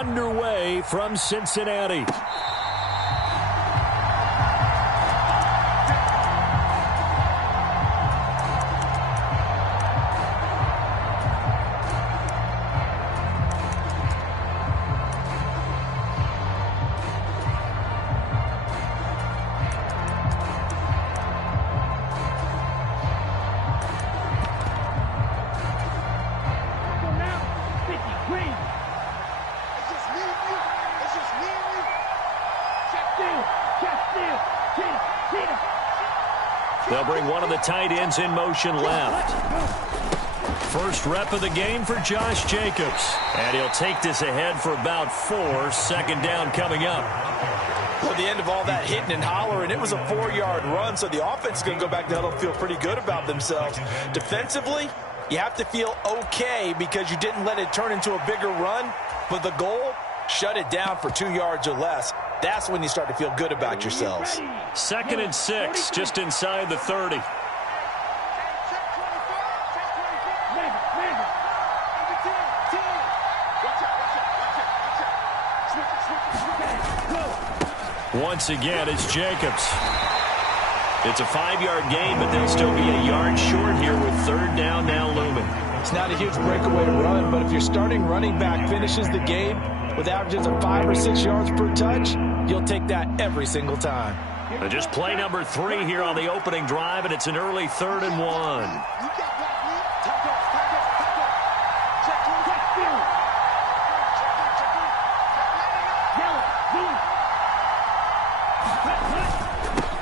underway from Cincinnati. They'll bring one of the tight ends in motion left. First rep of the game for Josh Jacobs. And he'll take this ahead for about 4. Second down coming up. At the end of all that hitting and hollering, it was a 4-yard run, so the offense is going to go back to huddle and feel pretty good about themselves. Defensively, you have to feel okay because you didn't let it turn into a bigger run, but the goal, shut it down for 2 yards or less. That's when you start to feel good about yourselves. 2nd and 6, just inside the 30. Once again, it's Jacobs. It's a 5-yard gain, but they'll still be a yard short here with 3rd down now looming. It's not a huge breakaway run, but if your starting running back finishes the game with averages of 5 or 6 yards per touch, you'll take that every single time. And just play number 3 here on the opening drive, and it's an early 3rd and 1.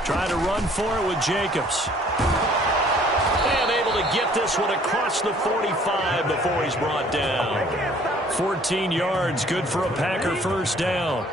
Trying to run for it with Jacobs. And able to get this one across the 45 before he's brought down. 14 yards, good for a Packer first down.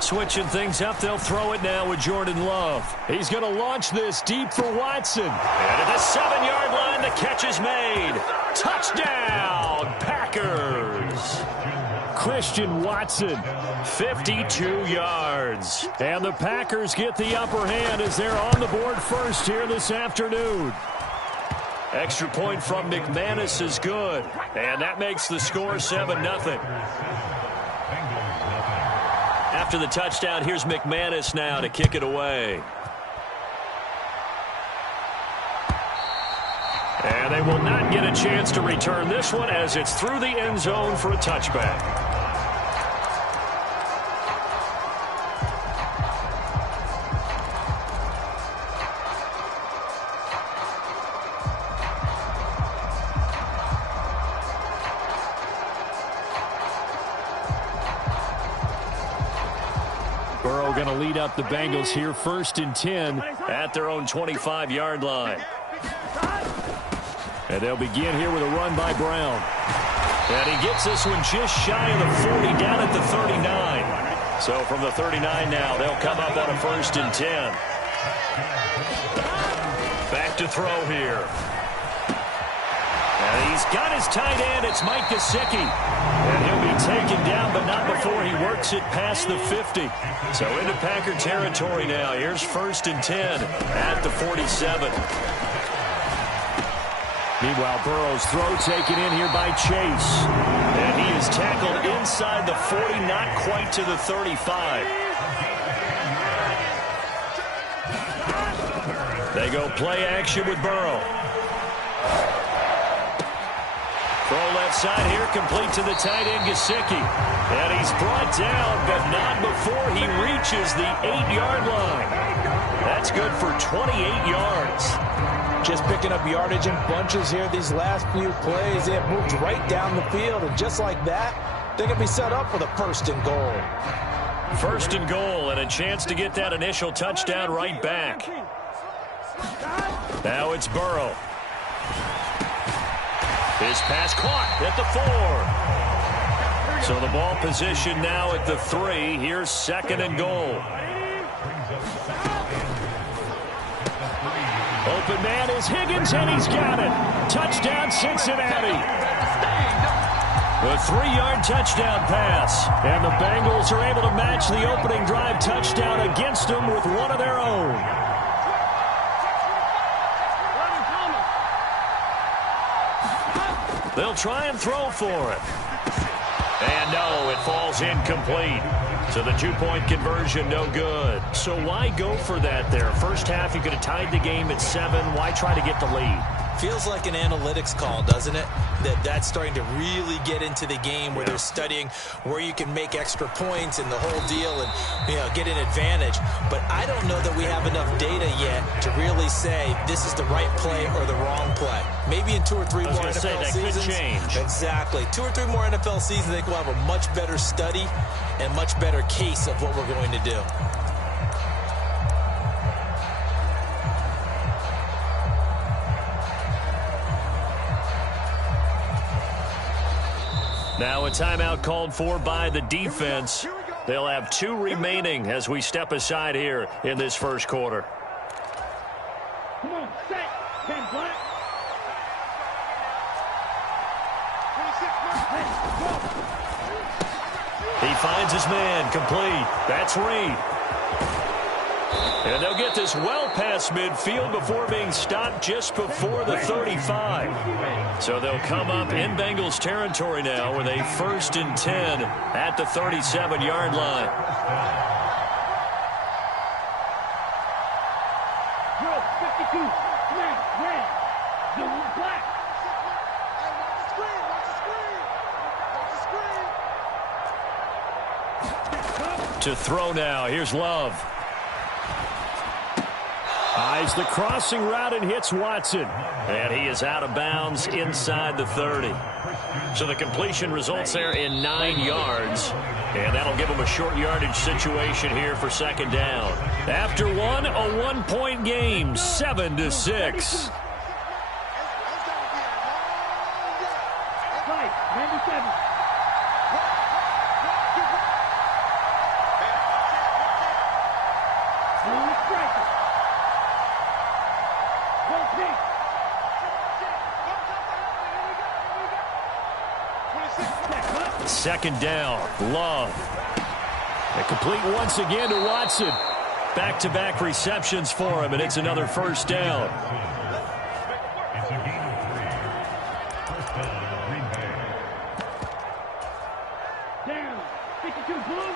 Switching things up, they'll throw it now with Jordan Love. He's going to launch this deep for Watson. And at the 7-yard line, the catch is made. Touchdown, Packers. Christian Watson, 52 yards. And the Packers get the upper hand as they're on the board first here this afternoon. Extra point from McManus is good. And that makes the score 7-0. After the touchdown, here's McManus now to kick it away. And they will not get a chance to return this one as it's through the end zone for a touchback. Going to lead up the Bengals here 1st and 10 at their own 25-yard line. And they'll begin here with a run by Brown. And he gets this one just shy of the 40 down at the 39. So from the 39 now, they'll come up on a 1st and 10. Back to throw here. And he's got his tight end. It's Mike Gesicki. And he'll be taken down, but not before he works it past the 50. So into Packer territory now. Here's 1st and 10 at the 47. Meanwhile, Burrow's throw taken in here by Chase. And he is tackled inside the 40, not quite to the 35. They go play action with Burrow. Throw left side here, complete to the tight end, Gesicki. And he's brought down, but not before he reaches the 8-yard line. That's good for 28 yards. Just picking up yardage in bunches here these last few plays. They have moved right down the field, and just like that, they're going to be set up for the 1st and goal. 1st and goal, and a chance to get that initial touchdown right back. Now it's Burrow. His pass caught at the 4. So the ball position now at the 3. Here's 2nd and goal. Open man is Higgins, and he's got it. Touchdown, Cincinnati. A 3-yard touchdown pass. And the Bengals are able to match the opening drive touchdown against them with one of their own. They'll try and throw for it. And no, it falls incomplete. So the 2-point conversion, no good. So why go for that there? First half, you could have tied the game at 7. Why try to get the lead? Feels like an analytics call, doesn't it? That's starting to really get into the game where they're studying where you can make extra points and the whole deal and, get an advantage. But I don't know that we have enough data yet to really say this is the right play or the wrong play. Maybe in 2 or 3 more NFL seasons. Could change. Exactly. 2 or 3 more NFL seasons, I think we'll have a much better study and much better case of what we're going to do. Now a timeout called for by the defense. They'll have 2 remaining as we step aside here in this first quarter. Come on, set, 10 black. He finds his man, complete. That's Reed. And they'll get this well past midfield before being stopped just before the 35. So they'll come up in Bengals territory now with a 1st and 10 at the 37-yard line. Drill, 52, smash, red, zone, black. To throw now, here's Love. Eyes the crossing route and hits Watson. And he is out of bounds inside the 30. So the completion results there in 9 yards. And that'll give him a short yardage situation here for 2nd down. After one, a 1-point game, 7-6. 97. Second down, Love. And complete once again to Watson. Back-to-back receptions for him, and it's another 1st down. Down, 52 blue.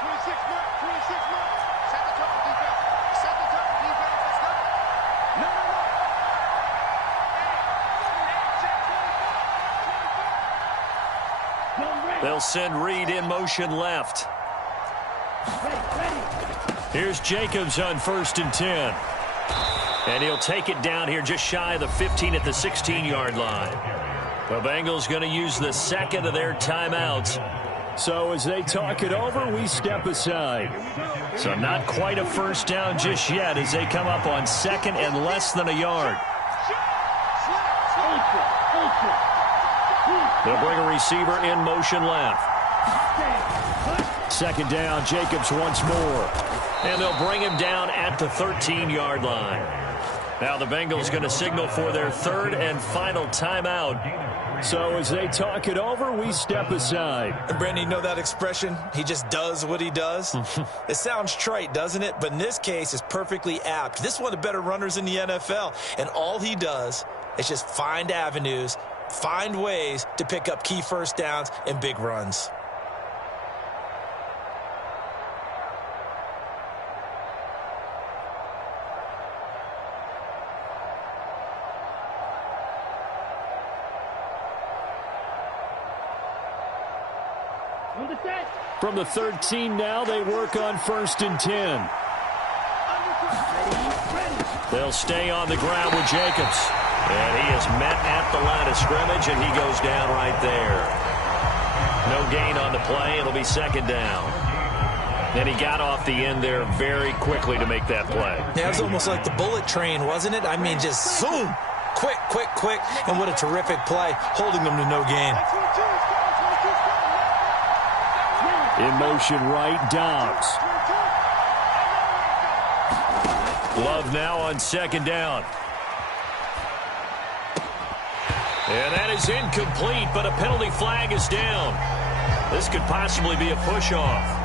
26 mark, 26 mark. Set the tone, defense. Set the tone, defense. Let's go. No. They'll send Reed in motion left. Here's Jacobs on 1st and 10. And he'll take it down here just shy of the 15 at the 16-yard line. The Bengals going to use the 2nd of their timeouts. So as they talk it over, we step aside. So not quite a 1st down just yet as they come up on 2nd and less than a yard. They'll bring a receiver in motion left. 2nd down, Jacobs once more. And they'll bring him down at the 13-yard line. Now the Bengals going to signal for their 3rd and final timeout. So as they talk it over, we step aside. And Brandon, you know that expression? He just does what he does? It sounds trite, doesn't it? But in this case, it's perfectly apt. This is one of the better runners in the NFL. And all he does is just find avenues, find ways to pick up key 1st downs and big runs. From the 13 now, they work on 1st and 10. They'll stay on the ground with Jacobs. And he is met at the line of scrimmage, and he goes down right there. No gain on the play. It'll be 2nd down. And he got off the end there very quickly to make that play. Yeah, it was almost like the bullet train, wasn't it? I mean, just zoom. Quick. And what a terrific play, holding them to no gain. In motion right, Dobbs. Love now on second down. And that is incomplete, but a penalty flag is down. This could possibly be a push-off.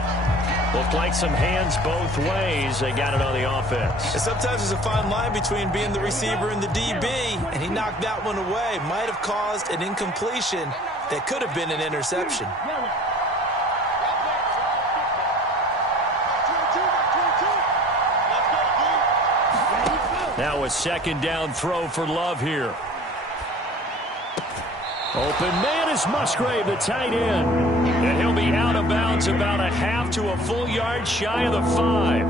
Looked like some hands both ways. They got it on the offense. And sometimes there's a fine line between being the receiver and the DB, and he knocked that one away. Might have caused an incompletion that could have been an interception. Now a second down throw for Love here. Open man is Musgrave, the tight end. And he'll be out of bounds about a half to a full yard shy of the 5.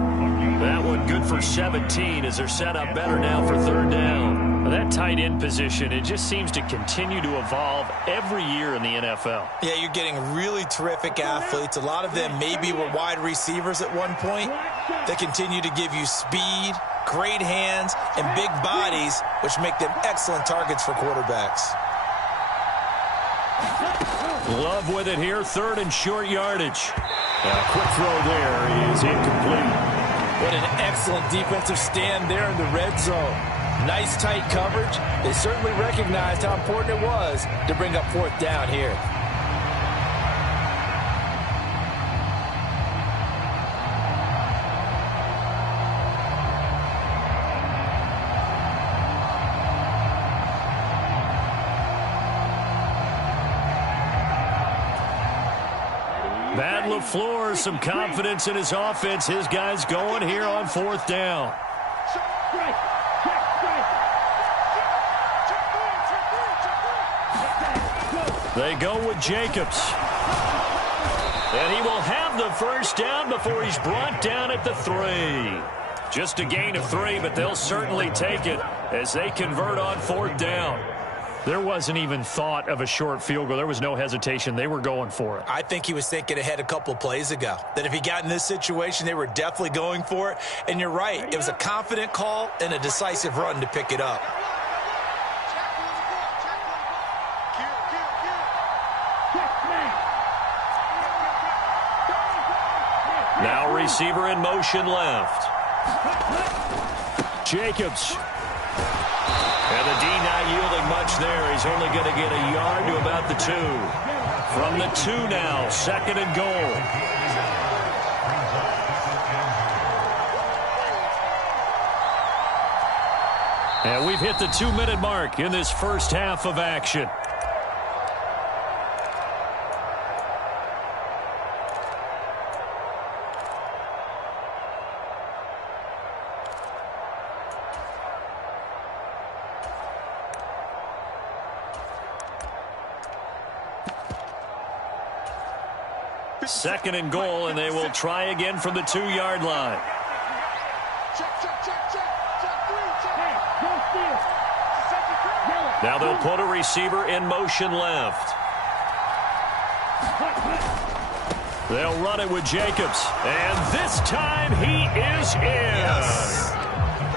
That one good for 17 as they're set up better now for third down. That tight end position, it just seems to continue to evolve every year in the NFL. Yeah, you're getting really terrific athletes. A lot of them maybe were wide receivers at one point. They continue to give you speed, great hands, and big bodies, which make them excellent targets for quarterbacks. Love with it here, third and short yardage. A quick throw there is incomplete. What an excellent defensive stand there in the red zone. Nice tight coverage. They certainly recognized how important it was to bring up fourth down here. Matt LaFleur, some confidence in his offense. His guys going here on fourth down. They go with Jacobs. And he will have the first down before he's brought down at the 3. Just a gain of 3, but they'll certainly take it as they convert on fourth down. There wasn't even thought of a short field goal. There was no hesitation. They were going for it. I think he was thinking ahead a couple plays ago, that if he got in this situation, they were definitely going for it. And you're right. It was a confident call and a decisive run to pick it up. Now receiver in motion left. Jacobs. And the D not yielding much there. He's only going to get a yard to about the 2. From the 2 now, second and goal. And we've hit the 2-minute mark in this first half of action. Second and goal, and they will try again from the 2-yard line. Now they'll put a receiver in motion left. They'll run it with Jacobs, and this time he is in. Yes.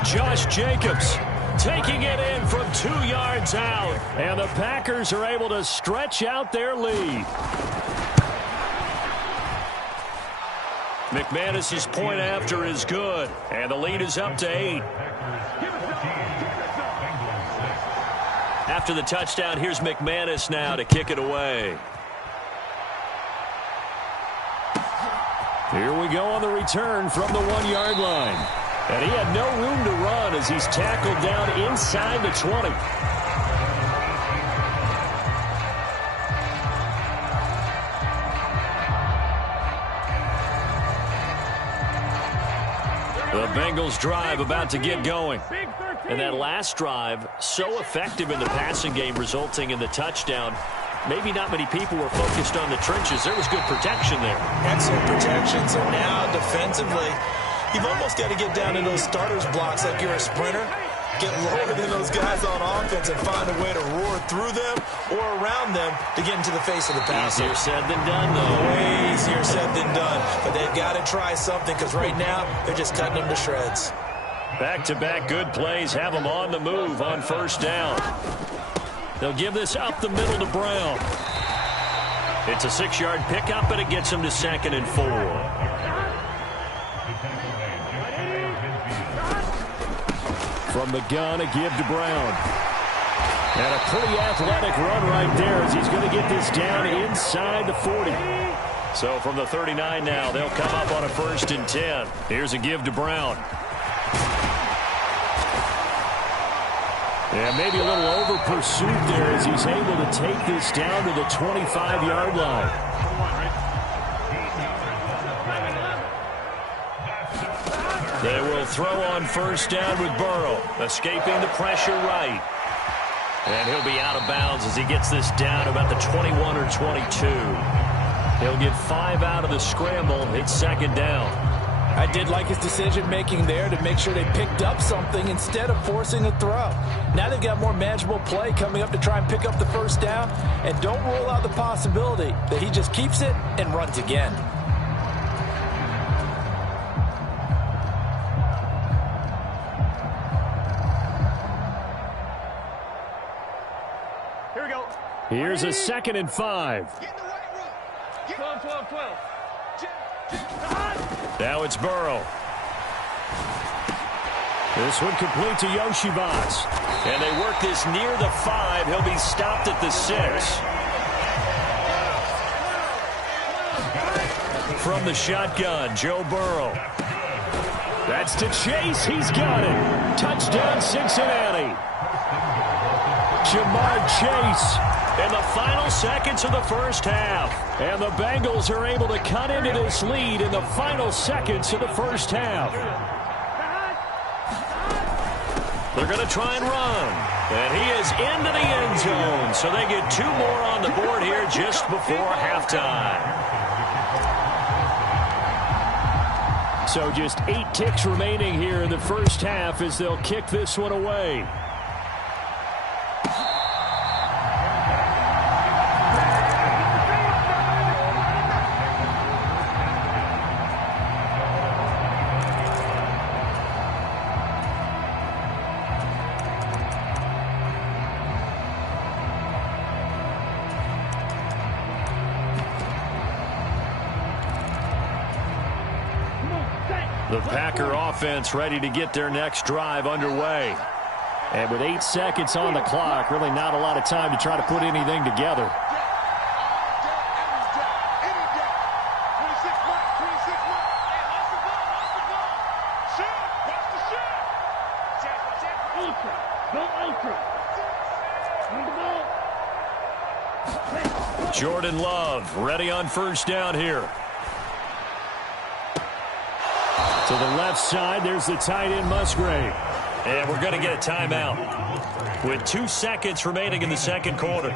Josh Jacobs taking it in from 2 yards out, and the Packers are able to stretch out their lead. McManus's point after is good, and the lead is up to 8. After the touchdown, here's McManus now to kick it away. Here we go on the return from the 1-yard line. And he had no room to run as he's tackled down inside the 20. The Bengals drive about to get going. And that last drive, so effective in the passing game, resulting in the touchdown. Maybe not many people were focused on the trenches. There was good protection there. Excellent protection. So now defensively, you've almost got to get down in those starters blocks like you're a sprinter. Get lower than those guys on offense and find a way to roar through them or around them to get into the face of the passer. Easier said than done, though. Way easier said than done. But they've got to try something because right now they're just cutting them to shreds. Back-to-back good plays have them on the move on first down. They'll give this up the middle to Brown. It's a 6-yard pickup, and it gets them to 2nd and 4. From the gun, a give to Brown. And a pretty athletic run right there as he's going to get this down inside the 40. So from the 39 now, they'll come up on a 1st and 10. Here's a give to Brown. And maybe a little over pursuit there as he's able to take this down to the 25-yard line. They will throw on 1st down with Burrow, escaping the pressure right. And he'll be out of bounds as he gets this down about the 21 or 22. He'll get 5 out of the scramble. It's 2nd down. I did like his decision-making there to make sure they picked up something instead of forcing a throw. Now they've got more manageable play coming up to try and pick up the 1st down. And don't rule out the possibility that he just keeps it and runs again. Here's a 2nd and 5. Get in the right room. 12, 12, 12. Now it's Burrow. This one complete to Yoshibas. And they work this near the 5. He'll be stopped at the 6. From the shotgun, Joe Burrow. That's to Chase. He's got it. Touchdown, Cincinnati. Jamar Chase. In the final seconds of the 1st half. And the Bengals are able to cut into this lead in the final seconds of the 1st half. They're going to try and run. And he is into the end zone. So they get 2 more on the board here just before halftime. So just 8 ticks remaining here in the 1st half as they'll kick this one away. The Packer offense ready to get their next drive underway. And with 8 seconds on the clock, really not a lot of time to try to put anything together. Jordan Love ready on 1st down here. To the left side, there's the tight end, Musgrave. And we're going to get a timeout with 2 seconds remaining in the 2nd quarter.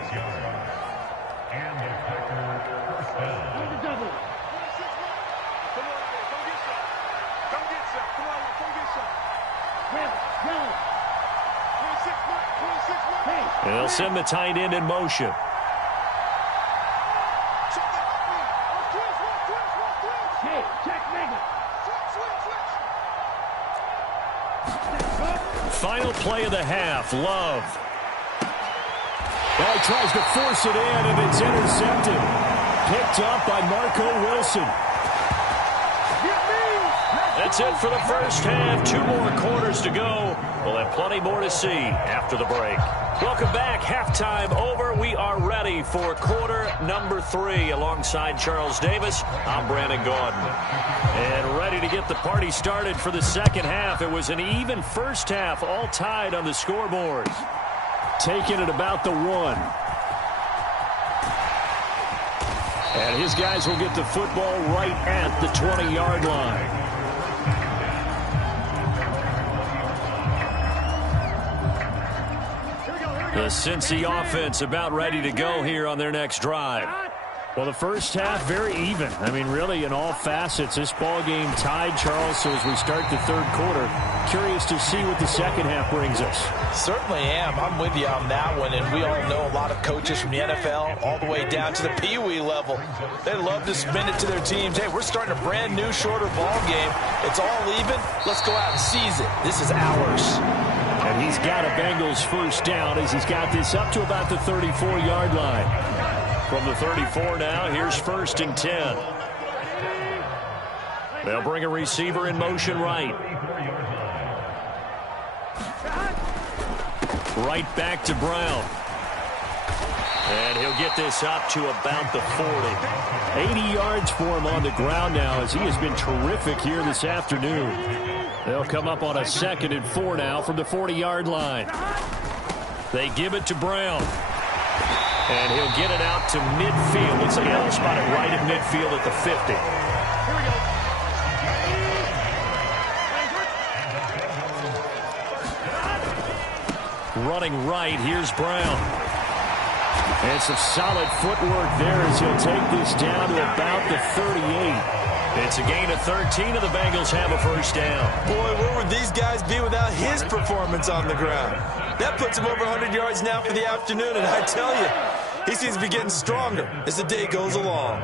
And they'll send the tight end in motion. Final play of the half, Love. Well, he tries to force it in, and it's intercepted. Picked up by Marco Wilson. That's it for the 1st half. 2 more quarters to go. We'll have plenty more to see after the break. Welcome back. Halftime over. We are ready for quarter number 3. Alongside Charles Davis, I'm Brandon Gordon. And ready to get the party started for the 2nd half. It was an even 1st half, all tied on the scoreboard. Taking it about the 1. And his guys will get the football right at the 20-yard line. The Cincy offense about ready to go here on their next drive. Well, the 1st half, very even. I mean, really, in all facets, this ball game tied, Charles. So as we start the 3rd quarter, curious to see what the 2nd half brings us. Certainly am. I'm with you on that one. And we all know a lot of coaches from the NFL all the way down to the Pee-wee level. They love to spin it to their teams. Hey, we're starting a brand new, shorter ball game. It's all even. Let's go out and seize it. This is ours. And he's got a Bengals 1st down as he's got this up to about the 34-yard line. From the 34 now, here's 1st and 10. They'll bring a receiver in motion right. Right back to Brown. And he'll get this up to about the 40. 80 yards for him on the ground now as he has been terrific here this afternoon. They'll come up on a 2nd and 4 now from the 40-yard line. They give it to Brown. And he'll get it out to midfield. Looks like he'll spot it right at midfield at the 50. Running right, here's Brown. And some solid footwork there as he'll take this down to about the 38. It's a gain of 13, and the Bengals have a first down. Boy, where would these guys be without his performance on the ground? That puts him over 100 yards now for the afternoon, and I tell you, he seems to be getting stronger as the day goes along.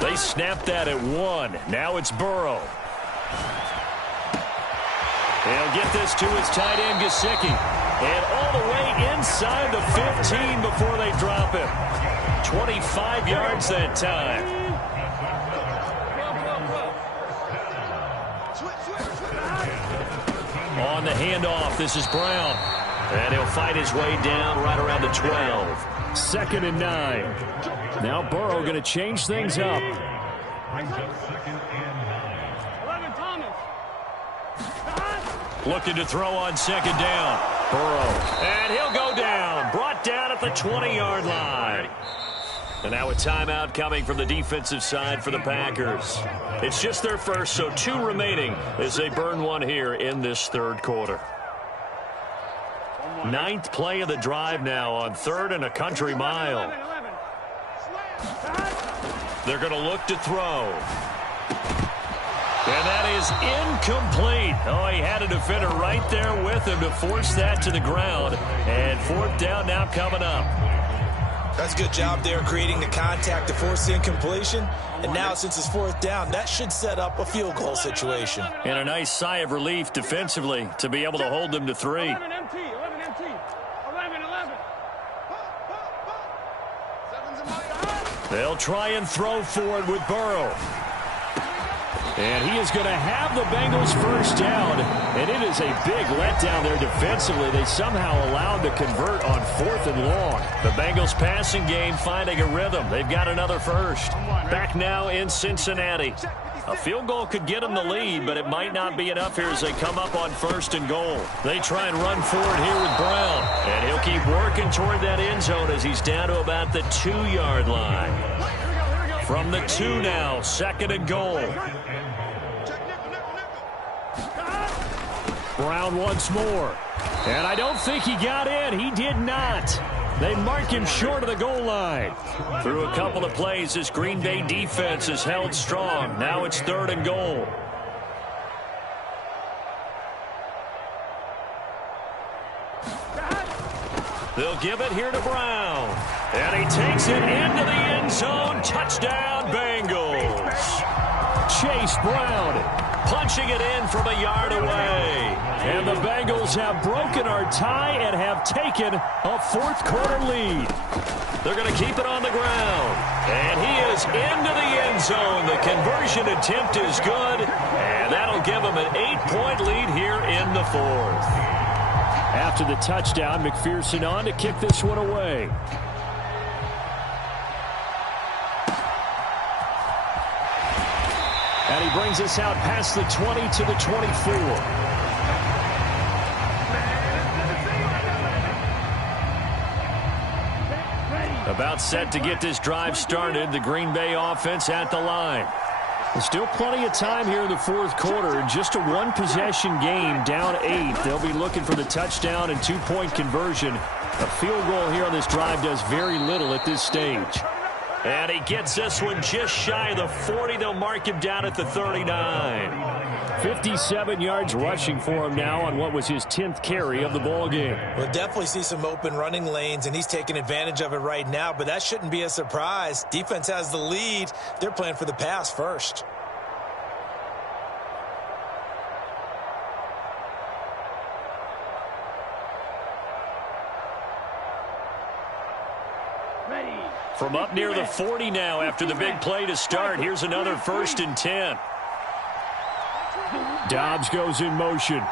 They snap that at 1. Now it's Burrow. He'll get this to his tight end, Gesicki. And all the way inside the 15 before they drop him. 25 yards that time. On the handoff, this is Brown. And he'll fight his way down right around the 12. 2nd and 9. Now Burrow going to change things up. Looking to throw on 2nd down. Burrow. And he'll go down. Brought down at the 20-yard line. And now a timeout coming from the defensive side for the Packers. It's just their first, so 2 remaining as they burn one here in this 3rd quarter. 9th play of the drive now on 3rd and a country mile. They're going to look to throw. And that is incomplete. Oh, he had a defender right there with him to force that to the ground. And 4th down now coming up. That's a good job there creating the contact to force the incompletion. And now since it's 4th down, that should set up a field goal situation. And a nice sigh of relief defensively to be able to hold them to 3. 11 MT. 11 MT. 11. They'll try and throw forward with Burrow. And he is going to have the Bengals first down. And it is a big letdown there defensively. They somehow allowed to convert on 4th and long. The Bengals passing game finding a rhythm. They've got another first. Back now in Cincinnati. A field goal could get them the lead, but it might not be enough here as they come up on 1st and goal. They try and run forward here with Brown. And he'll keep working toward that end zone as he's down to about the 2-yard line. From the 2 now, 2nd and goal. Brown once more. And I don't think he got in. He did not. They mark him short of the goal line. Through a couple of plays, this Green Bay defense is held strong. Now it's 3rd and goal. They'll give it here to Brown. And he takes it into the end zone. Touchdown, Bengals. Chase Brown punching it in from a yard away. And the Bengals have broken our tie and have taken a 4th quarter lead. They're going to keep it on the ground. And he is into the end zone. The conversion attempt is good. And that'll give them an 8-point lead here in the 4th. After the touchdown, McPherson on to kick this one away. And he brings us out past the 20 to the 24. About set to get this drive started. The Green Bay offense at the line. There's still plenty of time here in the 4th quarter. Just a 1-possession game, down 8. They'll be looking for the touchdown and 2-point conversion. A field goal here on this drive does very little at this stage. And he gets this one just shy of the 40. They'll mark him down at the 39. 57 yards rushing for him now on what was his 10th carry of the ball game. We'll definitely see some open running lanes, and he's taking advantage of it right now, but that shouldn't be a surprise. Defense has the lead. They're playing for the pass first. From up near the 40 now after the big play to start. Here's another 1st and 10. Dobbs goes in motion.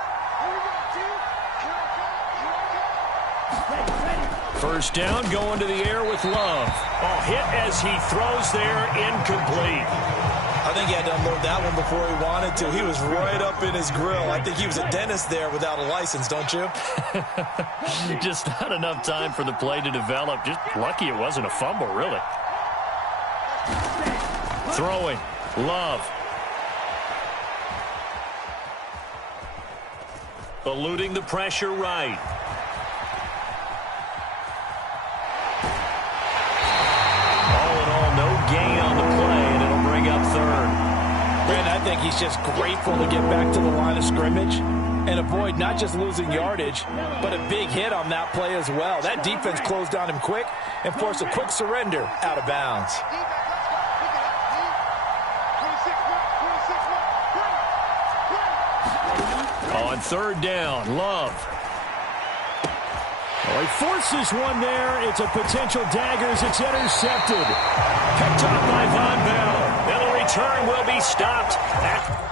First down, going to the air with Love. Oh, hit as he throws there, incomplete. I think he had to unload that one before he wanted to. He was right up in his grill. I think he was a dentist there without a license, don't you? Just not enough time for the play to develop. Just lucky it wasn't a fumble, really. Throwing. Love. Eluding the pressure right. All in all, no gain on the play, and it'll bring up third. Brandon, I think he's just grateful to get back to the line of scrimmage and avoid not just losing yardage, but a big hit on that play as well. That defense closed on him quick and forced a quick surrender out of bounds. On third down, Love. Oh, he forces one there. It's a potential dagger as it's intercepted. Picked up by Von Bell. And the return will be stopped at